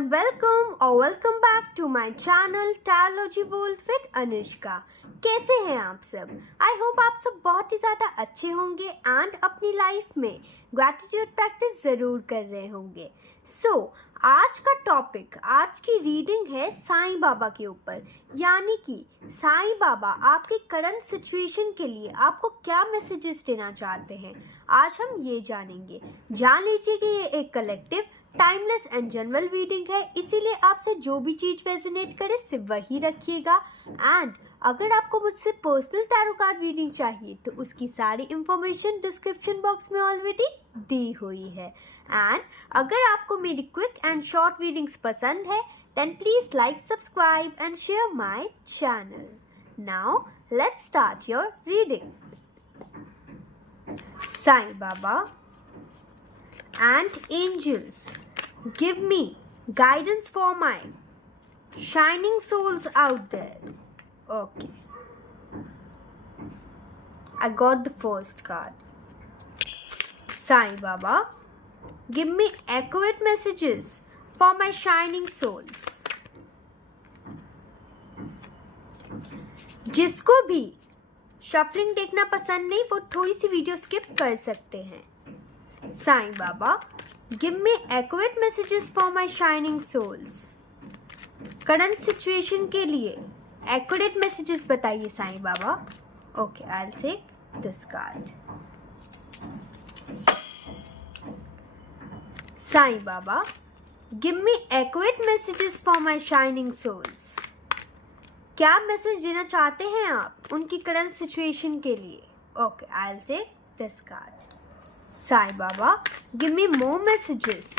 everyone, welcome back to my channel Tarology World with Anushka. कैसे हैं आप सब? आई होप आप सब बहुत ही ज़्यादा अच्छे होंगे एंड अपनी लाइफ में ग्रैटिट्यूड प्रैक्टिस ज़रूर कर रहे होंगे। आज का टॉपिक, आज की रीडिंग है साईं बाबा के ऊपर, यानी कि साईं बाबा आपके करंट सिचुएशन के लिए आपको क्या मैसेजेस देना चाहते हैं, आज हम ये जानेंगे। जान लीजिए कि ये एक collective timeless and general reading है, इसीलिए आपसे जो भी चीज रेजोनेट करे सिर्फ वही रखिएगा। एंड अगर आपको मुझसे पर्सनल टैरो कार्ड रीडिंग चाहिए तो उसकी सारी इंफॉर्मेशन डिस्क्रिप्शन बॉक्स में ऑलरेडी दी हुई है। एंड अगर आपको मेरी क्विक एंड शॉर्ट रीडिंग्स पसंद है then please like, subscribe and share my channel. Now let's start your reading. Sai Baba and angels, give me guidance for my shining souls out there. Okay, I got the first card. Sai Baba, give me accurate messages for my shining souls. जिसको भी shuffling देखना पसंद नहीं वो थोड़ी सी video skip कर सकते हैं। Sai Baba, give me accurate messages for my shining souls. Current situation के लिए accurate messages बताइए Sai Baba. Okay, I'll take this card. Sai Baba, give me accurate messages for my shining souls. क्या मैसेज देना चाहते हैं आप उनकी करंट सिचुएशन के लिए? Okay, I'll take this card. Sai Baba, give me more messages.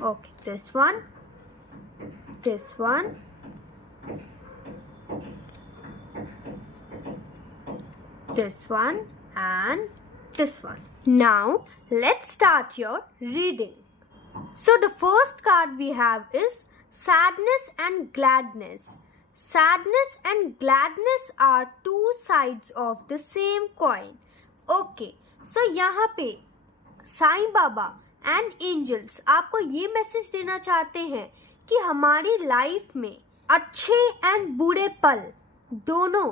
Okay, this one, this one, this one, and this one. Now, let's start your reading. So, the first card we have is sadness and gladness. Sadness and gladness are two sides of the same coin. Okay. सो यहाँ पे Sai Baba and angels आपको ये message देना चाहते हैं कि हमारी life में अच्छे एंड बुरे पल दोनों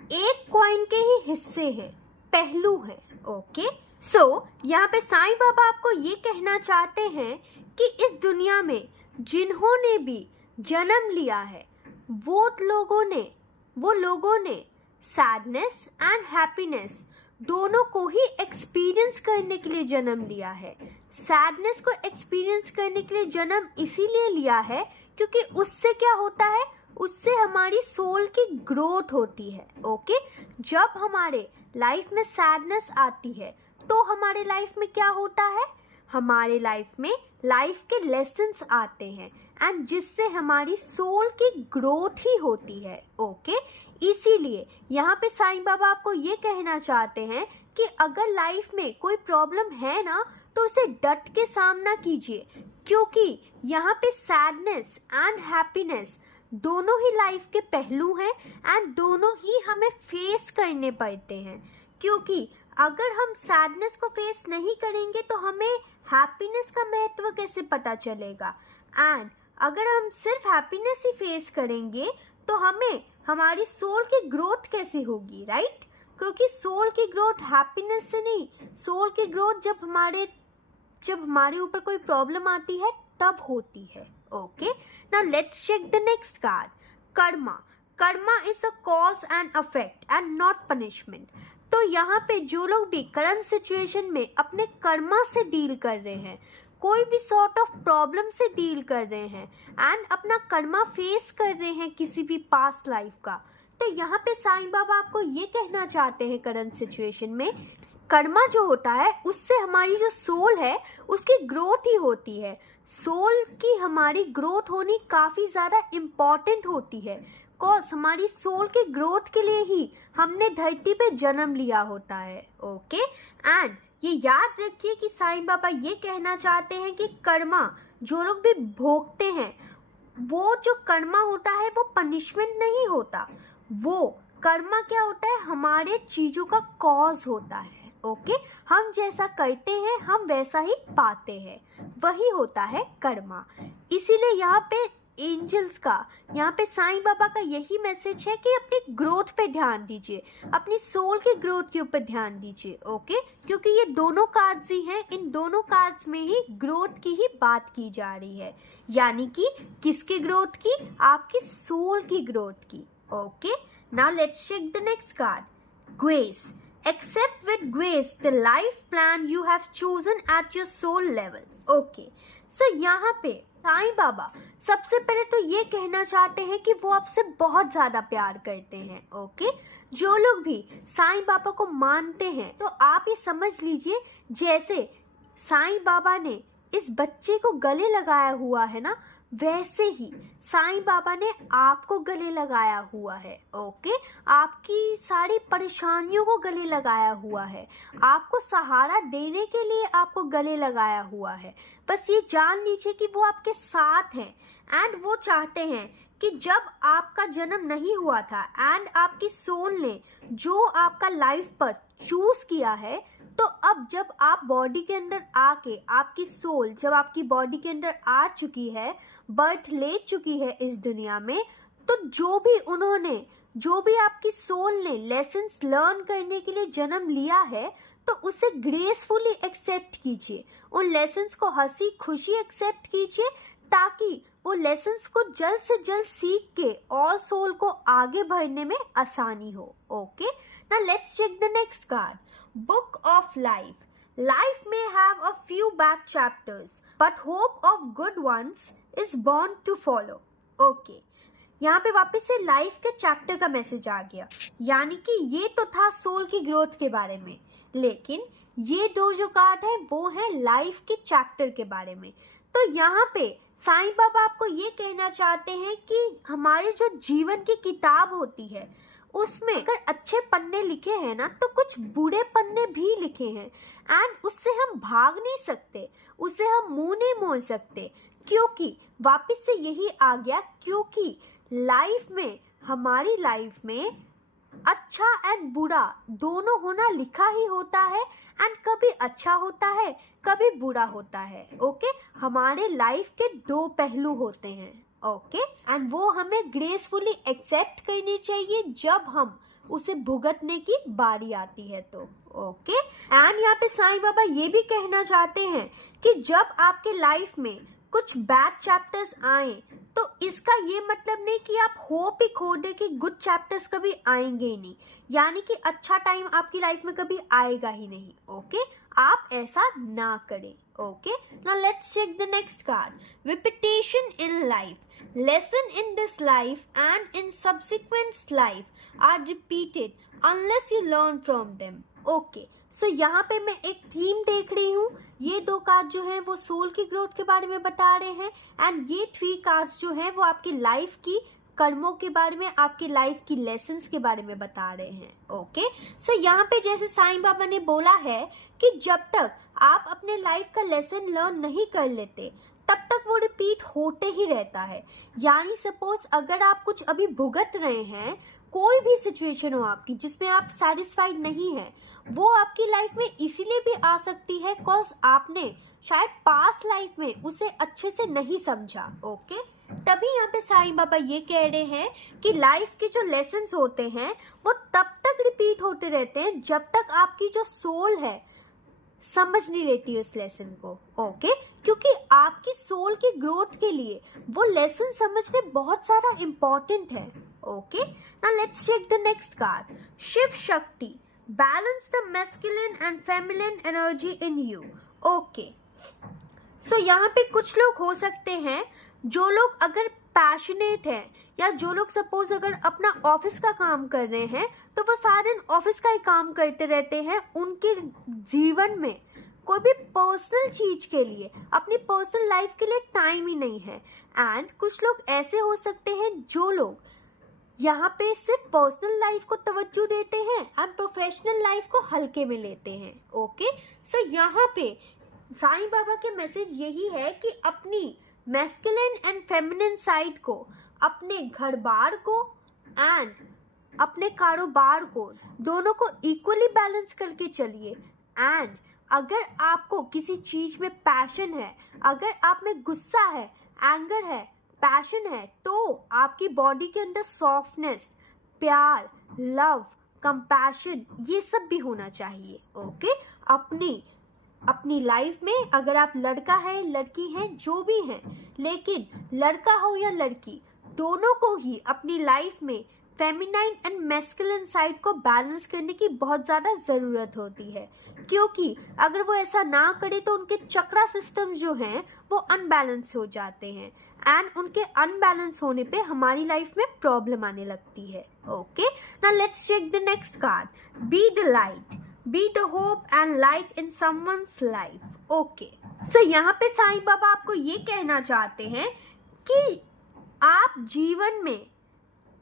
एक कॉइन के ही हिस्से हैं, पहलू हैं। ओके, सो यहाँ पे साईं बाबा आपको ये कहना चाहते हैं कि इस दुनिया में जिन्होंने भी जन्म लिया है वो लोगों ने सैडनेस एंड हैप्पीनेस दोनों को ही एक्सपीरियंस करने के लिए जन्म लिया है। सैडनेस को एक्सपीरियंस करने के लिए जन्म इसीलिए लिया है क्योंकि उससे क्या होता है, उससे हमारी सोल की ग्रोथ होती है। ओके, जब हमारे लाइफ में सैडनेस आती है तो हमारे लाइफ में क्या होता है, हमारे लाइफ में लाइफ के लेसन्स आते हैं एंड जिससे हमारी सोल की ग्रोथ ही होती है। ओके, इसीलिए यहाँ पे साईं बाबा आपको ये कहना चाहते हैं कि अगर लाइफ में कोई प्रॉब्लम है ना तो उसे डट के सामना कीजिए, क्योंकि यहाँ पे सैडनेस एंड हैप्पीनेस दोनों ही लाइफ के पहलू हैं एंड दोनों ही हमें फेस करने पड़ते हैं। क्योंकि अगर हम सैडनेस को फेस नहीं करेंगे तो हमें हैप्पीनेस का महत्व कैसे पता चलेगा, एंड अगर हम सिर्फ हैप्पीनेस ही फेस करेंगे तो हमें हमारी सोल की ग्रोथ कैसे होगी, राइट? क्योंकि सोल की ग्रोथ हैप्पीनेस से नहीं, सोल की ग्रोथ जब हमारे ऊपर कोई प्रॉब्लम आती है तब होती है। Okay, now let's check the next card. Karma is a cause and effect and not punishment. तो यहाँ पे जो लोग भी करंट सिचुएशन में अपने कर्मा से डील कर रहे हैं, कोई भी सॉर्ट ऑफ प्रॉब्लम से डील कर रहे हैं एंड अपना कर्मा फेस कर रहे हैं किसी भी पास्ट लाइफ का, तो यहाँ पे साईं बाबा आपको ये कहना चाहते हैं करंट सिचुएशन में कर्मा जो होता है उससे हमारी जो सोल है उसकी ग्रोथ ही होती है। सोल की हमारी ग्रोथ होनी काफ़ी ज़्यादा इम्पॉर्टेंट होती है, कॉज हमारी सोल के ग्रोथ के लिए ही हमने धरती पे जन्म लिया होता है। ओके, एंड ये याद रखिए कि साईं बाबा ये कहना चाहते हैं कि कर्मा जो लोग भी भोगते हैं, वो जो कर्मा होता है वो पनिशमेंट नहीं होता, वो कर्मा क्या होता है, हमारे चीज़ों का कॉज होता है। ओके, हम जैसा करते हैं हम वैसा ही पाते हैं, वही होता है कर्मा। इसीलिए यहाँ पे एंजल्स का, यहाँ पे साईं बाबा का यही मैसेज है कि अपनी ग्रोथ पे ध्यान दीजिए, अपनी सोल की ग्रोथ के ऊपर ध्यान दीजिए। ओके, क्योंकि ये दोनों कार्ड्स ही हैं, इन दोनों कार्ड्स में ही ग्रोथ की ही बात की जा रही है, यानी कि किसकी ग्रोथ की? आपकी सोल की ग्रोथ की। Okay, now let's check the next card, grace. Accept with grace the life plan you have chosen at your soul level. Okay, so यहाँ पे साईं बाबा सबसे पहले तो ये कहना चाहते हैं कि वो आपसे बहुत ज़्यादा प्यार करते हैं। ओके, जो लोग भी साईं बाबा को मानते हैं तो आप ये समझ लीजिए जैसे साईं बाबा ने इस बच्चे को गले लगाया हुआ है ना, वैसे ही साईं बाबा ने आपको गले लगाया हुआ है। ओके, आपकी सारी परेशानियों को गले लगाया हुआ है, आपको सहारा देने के लिए आपको गले लगाया हुआ है। बस ये जान लीजिए कि वो आपके साथ हैं एंड वो चाहते हैं कि जब आपका जन्म नहीं हुआ था एंड आपकी सोल ने जो आपका लाइफ पर चूज किया है, तो अब जब आप बॉडी के अंदर आके, आपकी सोल जब आपकी बॉडी के अंदर आ चुकी है, बर्थ ले चुकी है इस दुनिया में, तो जो भी आपकी सोल ने लेसन्स लर्न करने के लिए जन्म लिया है, तो उसे ग्रेसफुली एक्सेप्ट कीजिए, उन लेसन्स को हंसी खुशी एक्सेप्ट कीजिए, ताकि वो लेसन्स को जल्द से जल्द सीख के और सोल को आगे बढ़ने में आसानी हो। Okay, now let's check the next card, Book of Life. Life may have a few bad chapters, but hope of good ones is bound to follow. Okay, यहाँ पे वापस से लाइफ के चैप्टर का मैसेज आ गया, यानी कि ये तो था सोल की ग्रोथ के बारे में, लेकिन ये दो जो कार्ड है वो है लाइफ के चैप्टर के बारे में। तो यहाँ पे साईं बाबा आपको ये कहना चाहते हैं कि हमारे जो जीवन की किताब होती है उसमें अगर अच्छे पन्ने लिखे हैं ना, तो कुछ बुरे पन्ने भी लिखे हैं एंड उससे हम भाग नहीं सकते, उसे हम मुंह नहीं मोड़ सकते, क्योंकि वापस से यही आ गया, क्योंकि लाइफ में, हमारी लाइफ में अच्छा एंड बुरा दोनों होना लिखा ही होता है एंड कभी अच्छा होता है कभी बुरा होता है। ओके, हमारे लाइफ के दो पहलू होते हैं। ओके, एंड वो हमें ग्रेसफुली एक्सेप्ट करनी चाहिए जब हम उसे भुगतने की बारी आती है तो। ओके, एंड यहाँ पे साईं बाबा ये भी कहना चाहते हैं कि जब आपके लाइफ में कुछ बैड चैप्टर्स आए तो इसका ये मतलब नहीं कि आप होप ही खो दे कि गुड चैप्टर्स कभी आएंगे ही नहीं, यानी कि अच्छा टाइम आपकी लाइफ में कभी आएगा ही नहीं। ओके, आप ऐसा ना करें। Okay, now let's check the next card, repetition in life. Lesson in this life and in subsequent life are repeated unless you learn from them. Okay, so यहाँ पे मैं एक थीम देख रही हूँ, ये दो कार्ड जो हैं वो सोल की ग्रोथ के बारे में बता रहे हैं एंड ये 3 कार्ड्स जो हैं वो आपकी लाइफ की कर्मों के बारे में, आपकी लाइफ की लेसन्स के बारे में बता रहे हैं। ओके, सो यहाँ पे जैसे साईं बाबा ने बोला है कि जब तक आप अपने लाइफ का लेसन लर्न नहीं कर लेते तब तक वो रिपीट होते ही रहता है। यानी सपोज अगर आप कुछ अभी भुगत रहे हैं, कोई भी सिचुएशन हो आपकी जिसमें आप सेटिस्फाइड नहीं हैं, वो आपकी लाइफ में इसीलिए भी आ सकती है कॉज आपने शायद पास्ट लाइफ में उसे अच्छे से नहीं समझा। ओके, तभी यहाँ पे साईं बाबा ये कह रहे हैं कि लाइफ के जो लेसन्स होते हैं वो तब तक रिपीट होते रहते हैं जब तक आपकी जो सोल है समझ नहीं लेती उस लेसन को। ओके, क्योंकि आपकी सोल की ग्रोथ के लिए वो लेसन समझने बहुत सारा इम्पोर्टेंट है। Okay, now let's check the next card, Shiv Shakti, balance the masculine and feminine energy in you. Okay, so यहाँ पे कुछ लोग हो सकते हैं, जो लोग अगर पैशनेट हैं या जो लोग सपोज अगर अपना ऑफिस का काम कर रहे हैं तो वो सारे दिन ऑफिस का ही काम करते रहते हैं, उनके जीवन में कोई भी पर्सनल चीज के लिए, अपनी पर्सनल लाइफ के लिए टाइम ही नहीं है। एंड कुछ लोग ऐसे हो सकते हैं जो लोग यहाँ पे सिर्फ पर्सनल लाइफ को तवज्जो देते हैं एंड प्रोफेशनल लाइफ को हल्के में लेते हैं। ओके, सो यहाँ पे साईं बाबा के मैसेज यही है कि अपनी मैस्कुलिन एंड फेमिनिन साइड को, अपने घर बार को एंड अपने कारोबार को, दोनों को इक्वली बैलेंस करके चलिए, एंड अगर आपको किसी चीज में पैशन है, अगर आप में गुस्सा है, एंगर है, पैशन है, तो आपकी बॉडी के अंदर सॉफ्टनेस, प्यार, लव, कंपैशन ये सब भी होना चाहिए। ओके, अपनी लाइफ में अगर आप लड़का है, लड़की है, जो भी हैं, लेकिन लड़का हो या लड़की, दोनों को ही अपनी लाइफ में फेमिनाइन एंड मैस्कुलिन साइड को बैलेंस करने की बहुत ज़्यादा ज़रूरत होती है, क्योंकि अगर वो ऐसा ना करे तो उनके चक्रा सिस्टम्स जो हैं वो अनबैलेंस हो जाते हैं, एंड उनके अनबैलेंस होने पे हमारी लाइफ में प्रॉब्लम आने लगती है। Okay, now let's check the next card. Be the light, be the hope and light in someone's life. Okay, so यहाँ पे साईं बाबा आपको ये कहना चाहते हैं कि आप जीवन में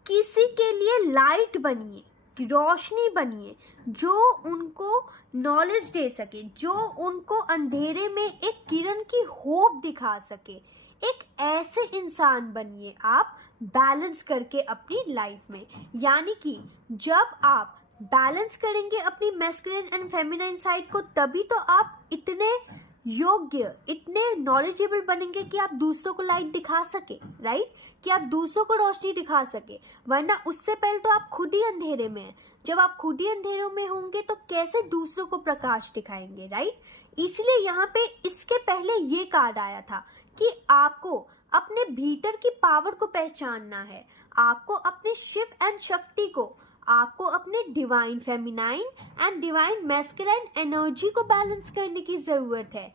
किसी के लिए लाइट बनिए, रोशनी बनिए, जो उनको नॉलेज दे सके, जो उनको अंधेरे में एक किरण की होप दिखा सके। एक ऐसे इंसान बनिए आप बैलेंस करके अपनी लाइफ में, यानी कि जब आप बैलेंस करेंगे अपनी मैस्कुलिन एंड फेमिनाइन साइड को, तभी तो आप इतने योग्य, इतने नॉलेजेबल बनेंगे कि आप दूसरों को लाइट दिखा सके, राइट, कि आप दूसरों को रोशनी दिखा सके। वरना उससे पहले तो आप खुद ही अंधेरे में हैं। जब आप खुद ही अंधेरों में होंगे तो कैसे दूसरों को प्रकाश दिखाएंगे, राइट। इसलिए यहाँ पे इसके पहले ये कार्ड आया था कि आपको अपने भीतर की पावर को पहचानना है, आपको अपने शिव एंड शक्ति को, आपको अपने divine feminine and divine masculine energy को बैलेंस करने की जरूरत है,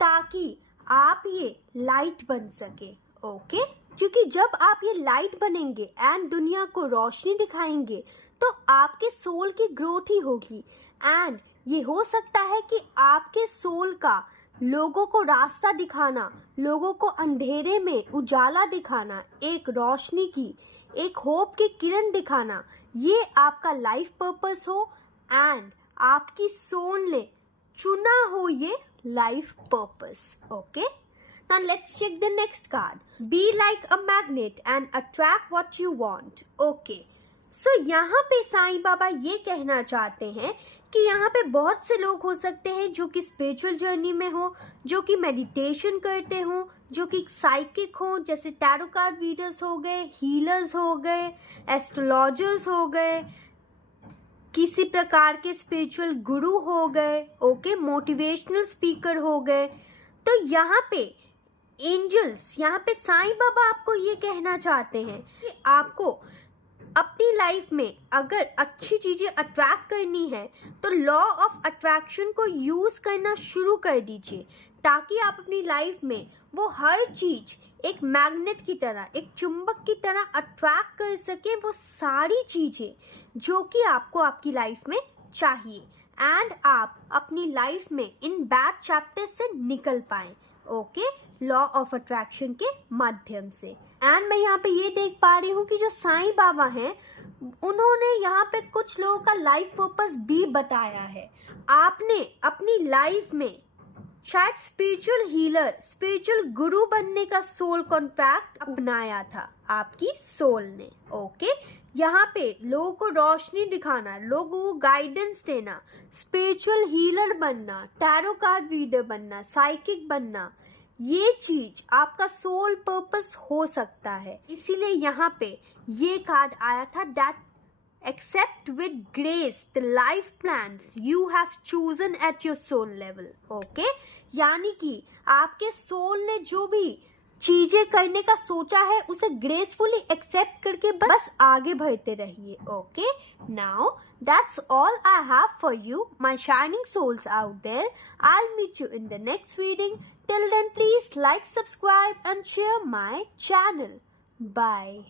ताकि आप ये लाइट बन सके। ओके, क्योंकि जब आप ये लाइट बनेंगे एंड दुनिया को रोशनी दिखाएंगे तो आपके सोल की ग्रोथ ही होगी, एंड ये हो सकता है कि आपके सोल का लोगों को रास्ता दिखाना, लोगों को अंधेरे में उजाला दिखाना, एक रोशनी की, एक होप की किरण दिखाना, ये आपका लाइफ पर्पस हो एंड आपकी सोल ने चुना हो ये life purpose. Okay, now let's check the next card. Be like a magnet and attract what you want. Okay, so यहाँ पे साईं बाबा ये कहना चाहते हैं कि यहाँ पे बहुत से लोग हो सकते हैं जो कि स्पिरिचुअल जर्नी में हो, जो कि मेडिटेशन करते हो, जो कि साइकिक हो, जैसे टैरो कार्ड रीडर्स हो गए, हीलर्स हो गए, एस्ट्रोलॉजर्स हो गए, किसी प्रकार के स्पिरिचुअल गुरु हो गए, ओके, मोटिवेशनल स्पीकर हो गए। तो यहाँ पे एंजल्स, यहाँ पे साईं बाबा आपको ये कहना चाहते हैं कि आपको अपनी लाइफ में अगर अच्छी चीजें अट्रैक्ट करनी है तो लॉ ऑफ अट्रैक्शन को यूज करना शुरू कर दीजिए, ताकि आप अपनी लाइफ में वो हर चीज एक मैग्नेट की तरह, एक चुंबक की तरह अट्रैक्ट कर सके, वो सारी चीजें जो कि आपको आपकी लाइफ में चाहिए, एंड आप अपनी लाइफ में इन बैड चैप्टर्स से निकल पाए। ओके, लॉ ऑफ अट्रैक्शन के माध्यम से। एंड मैं यहाँ पे ये देख पा रही हूँ कि जो साईं बाबा हैं उन्होंने यहाँ पे कुछ लोगों का लाइफ पर्पस भी बताया है। आपने अपनी लाइफ में शायद स्पिरिचुअल हीलर, स्पिरिचुअल गुरु बनने का सोल कॉन्ट्रैक्ट अपनाया था आपकी सोल ने। ओके, यहाँ पे लोगों को रोशनी दिखाना, लोगों को गाइडेंस देना, स्पिरिचुअल हीलर बनना, टैरो कार्ड रीडर बनना, साइकिक बनना, ये चीज आपका सोल पर्पस हो सकता है। इसीलिए यहाँ पे ये कार्ड आया था, that accept with grace the life plans you have chosen at your soul level. Okay, यानी कि आपके सोल ने जो भी चीजें करने का सोचा है उसे ग्रेसफुली एक्सेप्ट करके बस आगे बढ़ते रहिए। Okay, now that's all I have for you, my shining souls out there. I'll meet you in the next reading. Till then, please like, subscribe and share my channel. Bye.